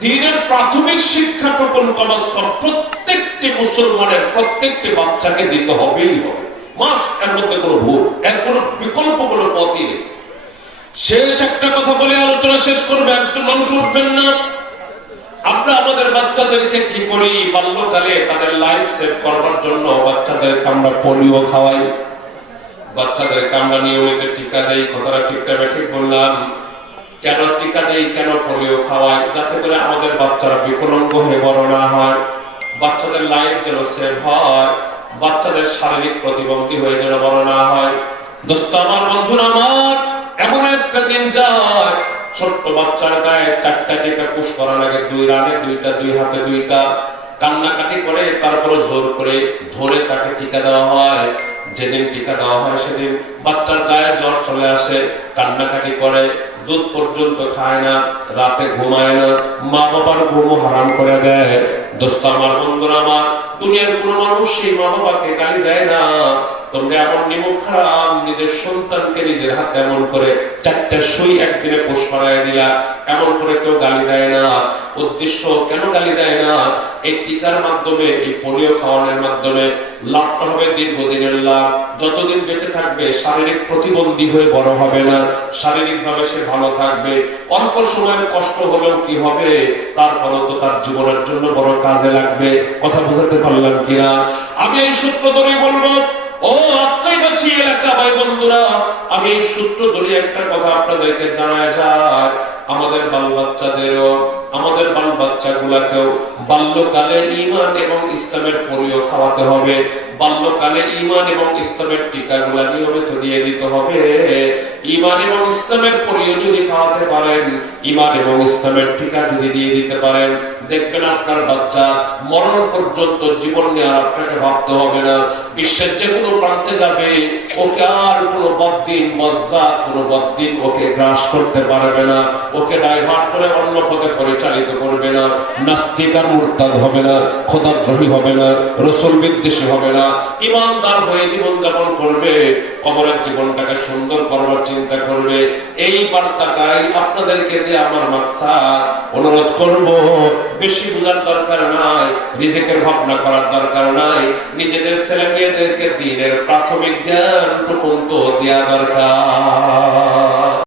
দ্বীনের প্রাথমিক শিক্ষাটুকুন কমাস কম প্রত্যেকটি মুসলমানের প্রত্যেকটি বাচ্চাকে দিতে হবেই হবে, মাস। এর মধ্যে কোনো ভুল, এর কোনো বিকল্প কোনো পথই নেই। শেষ একটা কথা বলে আলোচনা শেষ করবে, একজন মানুষ উঠবেন না। আমরা আমাদের বাচ্চাদেরকে কি করি, বাল্যকালে তাদের লাইফ সেভ করবার জন্য বাচ্চাদেরকে আমরা পোলিও খাওয়াই, বাচ্চাদেরকে আমরা নিয়মিত টিকা দেই। কথাটা ঠিকটা ঠিক বললাম? কেন টিকা দেই, কেন পোলিও খাওয়াই? যাতে করে আমাদের বাচ্চারা বিকলাঙ্গ হয়ে বড় না হয়, বাচ্চাদের লাইফ যেন সেভ হয়, বাচ্চাদের শারীরিক প্রতিবন্ধী হয়ে যেন বড় না হয়। দোস্ত আমার, বন্ধুরা আমার, এমন একটা দিন যায় ছোট্ট বাচ্চার গায়ে 4টা টিকা পুশ করা লাগে, 2 রানে 2টা, 2 হাতে 2টা, কান্নাকাটি করে তারপরে জোর করে ধরে তাকে টিকা দেওয়া হয়। যেদিন টিকা দেওয়া হয় সেদিন বাচ্চার গায়ে জ্বর চলে আসে, কান্নাকাটি করে, দুধ পর্যন্ত খায় না, রাতে ঘুমায় না, মা বাবার ঘুমও হারাম করে দেয়। দোস্ত আমার, বন্ধুরা আমার, দুনিয়ার কোন মানুষ সেই মা বাবাকে গালি দেয় না। তোমরা এমন নিমুখ খারাপ, নিজের সন্তানকে নিজের হাতে এমন করে 4টা সুই একদিনে পোষ করায় দিলা, এমন করে কেউ গালি দেয় না। উদ্দেশ্য কেন গালি দেয় না? এই টিকার মাধ্যমে, এই পোলিও খাওয়ানোর মাধ্যমে লাভটা হবে দীর্ঘদিনের লাভ। যতদিন বেঁচে থাকবে শারীরিক প্রতিবন্ধী হয়ে বড় হবে না, শারীরিক ভাবে সে ভালো থাকবে। অল্প সময়ের কষ্ট হলেও কি হবে, তারপরেও তো তার জীবনের জন্য বড় কাজে লাগবে। কথা বুঝাতে পারলাম কিনা? আমি এই সূত্র ধরে বলবো, ও আত্মাইবাসী এলাকা ভাই বন্ধুরা, আমি এই সূত্র ধরে একটা কথা আপনাদেরকে জানায় যায়, আমাদের বাল বাচ্চাদেরও, আমাদের বাল বাচ্চাগুলাকেও বাল্যকালে ঈমান এবং ইসলামের পোলিও খাওয়াতে হবে। বাল্যকালে ঈমান এবং ইসলামের টিকাগুলা নিয়মিত দিয়ে দিতে হবে। ঈমান এবং ইসলামের পোলিও যদি খাওয়াতে পারেন, ঈমান এবং ইসলামের টিকা যদি দিয়ে দিতে পারেন, দেখবেন আপনার বাচ্চা মরণ পর্যন্ত জীবন নিয়ে আর আপনাকে ভাবতে হবে না। বিশ্বের যে কোনো প্রান্তে যাবে, ওকে আর কোনো বদ্দিন বজ্জাত কোনো বদ্দিন ওকে গ্রাস করতে পারবে না, ওকে ডাইভার্ট করে অন্য পথে পরিচালিত করবে না। নাস্তিক আর মুরতাদ হবে না, খোদাদ্রোহী হবে না, রাসূল বিদ্বেষী হবে না, ঈমানদার হয়ে জীবন যাপন করবে, কবরের জীবনটাকে সুন্দর করবার চিন্তা করবে। এই বার্তাটাই আপনাদেরকে দিয়ে আমার মাকসাদ। অনুরোধ করব, বেশি বোঝার দরকার নাই, রিজিকের ভাবনা করার দরকার নাই, নিজেদের ছেলে মেয়েদেরকে দ্বীনের প্রাথমিক জ্ঞানটুকু তো দেয়া দরকার।